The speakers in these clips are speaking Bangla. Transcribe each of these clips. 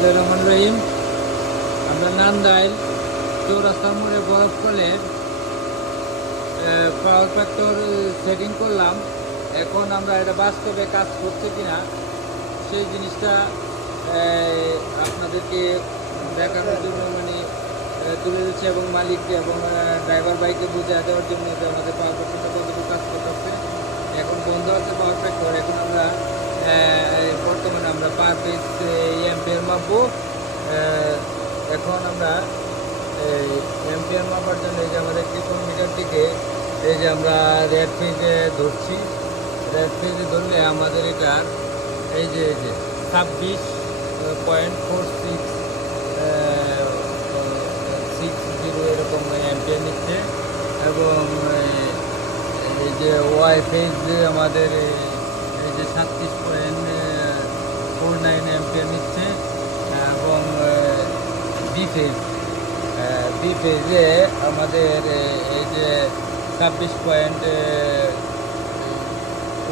বিসমিল্লাহির রহমানির রহিম। আমরা নান্দাইল চৌরাস্তার মোড়ে বরফ কলের পাওয়ার ফ্যাক্টর সেটিং করলাম। এখন আমরা এটা বাস্তবে কাজ করছে কিনা সেই জিনিসটা আপনাদেরকে দেখানোর জন্য তুলে দিচ্ছে, এবং মালিককে এবং ড্রাইভার বাইকে বুঝে দেওয়ার জন্য যে আমাদের পাওয়ার ফ্যাক্টরটা কতটুকু কাজ করতে। এখন বন্ধ আছে পাওয়ার ফ্যাক্টর। এখন আমরা বর্তমানে আমরা পার পিস এম্পিয়ার মাপবো। এখন আমরা এম্পিয়ার মাপার জন্য এই যে আমাদের ট্রিপল মিটার থেকে এই যে আমরা রেড পেজে ধরছি। রেড পেজে ধরলে আমাদের এটা এই যে 26.4660 এরকম এম্পিয়ার নিচ্ছে, এবং এই যে ওয়াই পেজ আমাদের এই যে 37.49 এম্পিয়ার নিচ্ছে, এবং বি পেজে আমাদের এই যে 26 পয়েন্ট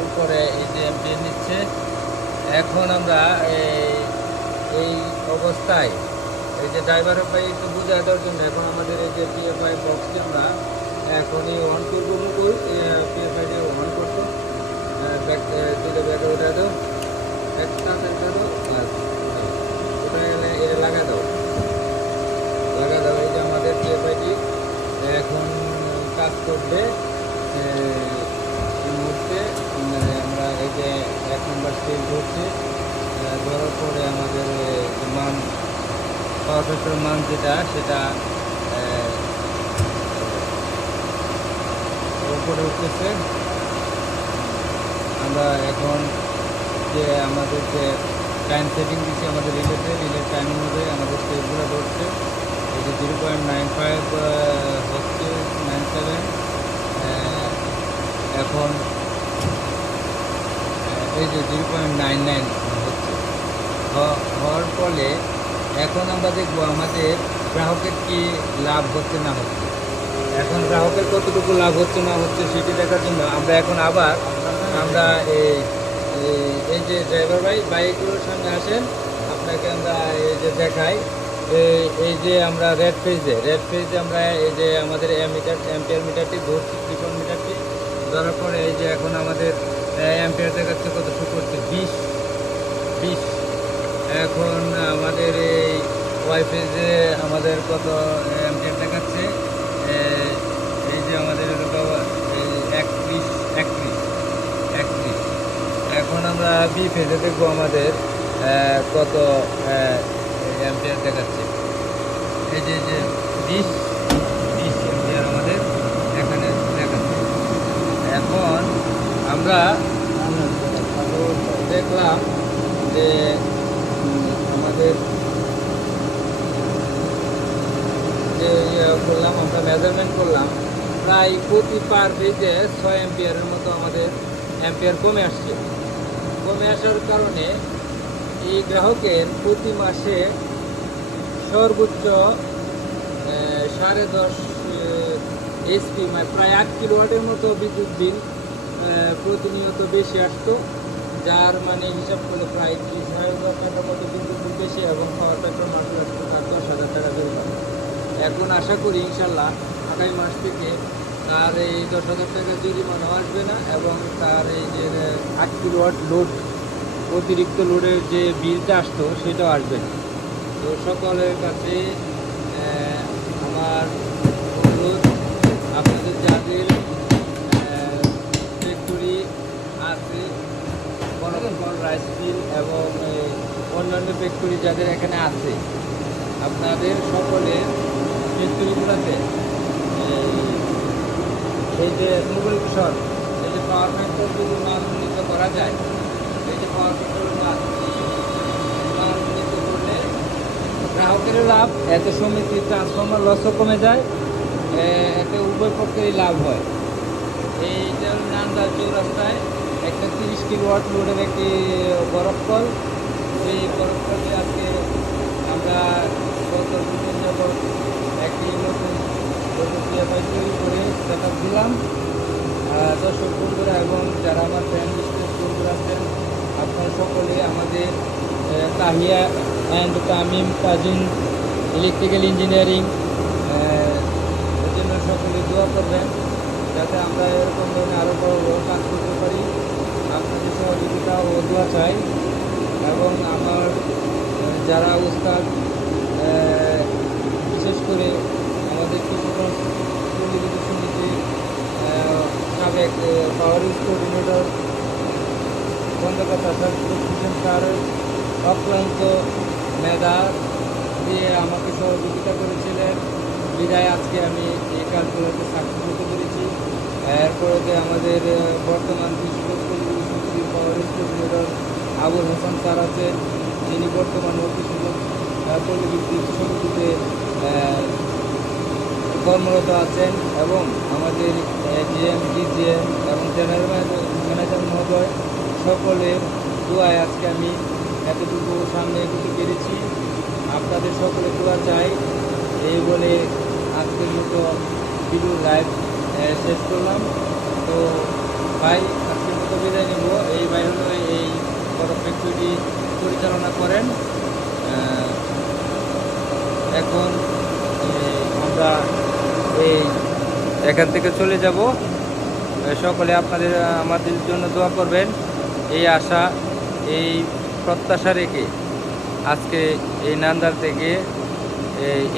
উপরে এই যে এম্পিয়ার নিচ্ছে। এখন আমরা এই অবস্থায় এই যে ড্রাইভারের ভাই একটু বুঝে দেওয়ার জন্য এখন আমাদের এই যে পিএফআই বক্সটি আমরা এখনই অন করবো। পিএফআই অন করতো দুটো ব্যাগে উঠে দাও, একটা দাও, ওটা এটা লাগা দাও। এই যে আমাদের পিএফআইটি এখন কাজ করবে। এই মুহূর্তে আমরা এই যে 1 নম্বর স্টেজ ধরছি। ধরার পরে আমাদের মান পাওয়ার ফ্যাক্টর মান যেটা সেটা উপরে উঠতেছে। আমরা এখন যে আমাদের যে টাইম সেটিং দিচ্ছি আমাদের রিলের টাইম অনুযায়ী আমাদের স্টেজগুলো ধরছে। এই যে 0.95 হচ্ছে 97। এখন এই যে 0.99 হচ্ছে। হওয়ার ফলে এখন আমরা দেখবো আমাদের গ্রাহকের কি লাভ হচ্ছে না হচ্ছে। এখন গ্রাহকের কতটুকু লাভ হচ্ছে না হচ্ছে সেটি দেখার জন্য আমরা এখন আবার আমরা এই যে ড্রাইভার বাইকগুলোর সামনে আসেন, আপনাকে আমরা এই যে দেখাই। এই যে আমরা রেড পেজে আমরা এই যে আমাদের এম্পিয়ার মিটারটি ধরছি, ট্রিপল মিটারটি ধরার পরে এই যে এখন আমাদের এম্পিয়ার দেখাচ্ছে কতটুকু করছে 20। এখন আমাদের এই ওয়াই পেজে আমাদের কত এম্পিয়ার দেখাচ্ছে, এই যে আমাদের 31। এখন আমরা বি পেজে দেখবো আমাদের কত এম্পিয়ার দেখাচ্ছে। এই যে 20 এম্পিয়ার আমাদের এখানে দেখাচ্ছে। এখন আমরা দেখলাম যে আমাদের যে করলাম আমরা মেজারমেন্ট করলাম, প্রায় প্রতি পার পেজে 6 এম্পিয়ারের মতো আমাদের এম্পিয়ার কমে আসছে। কমে আসার কারণে এই গ্রাহকের প্রতি মাসে সর্বোচ্চ 10.5 HP প্রায় 8 কিলোওয়াটের মতো বিদ্যুৎ বিল প্রতিনিয়ত বেশি আসতো, যার হিসাব করলে প্রায় 30,000 টাকার মতো বিদ্যুৎ বিল বেশি, এবং পাওয়ার ফ্যাক্টর মাসে আসতো 10,000 টাকা জরিমানা। এখন আশা করি ইনশাল্লাহ আগামী মাস থেকে তার এই 10,000 টাকা জরিমানা আসবে না, এবং তার এই যে 8 কিলোওয়াট লোড অতিরিক্ত লোডের যে বিলটা আসতো সেটাও আসবে না। তো সকলের কাছে আমার অনুরোধ, আপনাদের যাদের ফ্যাক্টরি আছে, বড় রাইস মিল এবং অন্যান্য ফ্যাক্টরি যাদের এখানে আছে, আপনাদের সকলের ফ্যাক্টরিগুলোতে এই যে মুঘল কিশোর এই যে পাওয়ার ফ্যাক্টর যদি মান উন্নীত করা যায়, এই যে পাওয়ার ফ্যাক্টরের মান উন্নীত করলে গ্রাহকেরও লাভ, এতে সমিতির ট্রান্সফর্মার লসও কমে যায়, এতে উভয় পক্ষেরই লাভ হয়। এইটা নান্দাইল চৌরাস্তায় একটা 30 কিলোওয়াট লোডের একটি বরফ কল। সেই বরফ কলে আজকে আমরা গত 2 দিন যাবত একটি নতুন পিএফআই তৈরি করে সেট আপ দিলাম। দর্শক বন্ধুরা এবং যারা আমার ফ্রেন্ড বন্ধুরা আছেন, আপনারা সকলে আমাদের Tahiya and Tamim Tajin electrical engineering, এর জন্য সকলে দোয়া করবেন যাতে আমরা এরকম ধরনের আরও বড় বড় কাজ করতে পারি। আপনাদের সহযোগিতা ও দোয়া চাই। এবং আমার যারা উস্তাদ, বিশেষ করে আমাদের কৃষকগঞ্জ পল্লী সমিতির সাবেক power use coordinator Khandakar Hossain স্যারের অক্লান্ত মেধা দিয়ে আমাকে সহযোগিতা করেছিলেন বিদায় আজকে আমি এই কাজগুলোতে সাকসেস হতে পেরেছি। এরপরে যে আমাদের বর্তমান কৃষকগঞ্জ পল্লী সমিতির পাওয়ার use coordinator Abul Hasan sir আছেন, যিনি বর্তমান কৃষকগঞ্জ পল্লী বিদ্যুৎ সমিতিতে কর্মরত আছেন। এবং আমাদের জিএম ডিজিএম এবং জেনারেল ম্যানেজার মহোদয় সকলের দোয়ায় আজকে আমি এতটুকু সামনে এগোতে পেরেছি। আপনাদের সকলের দোয়া চাই। এই বলে আজকের মতো ভিডিও লাইভ শেষ করলাম। তো ভাই আজকের মতো বিদায় নেব। এই ভাই হলো এই বড় ফ্যাক্টরি পরিচালনা করেন। এখন আমরা এই এখান থেকে চলে যাব। সকলে আপনাদের আমাদের জন্য দোয়া করবেন, এই আশা এই প্রত্যাশা রেখে আজকে এই নান্দাল থেকে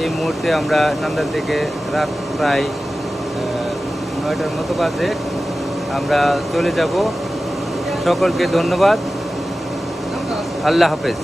এই মুহূর্তে আমরা নান্দাল থেকে রাত প্রায় 9টার মতো বাজে আমরা চলে যাব। সকলকে ধন্যবাদ। আল্লাহ হাফেজ।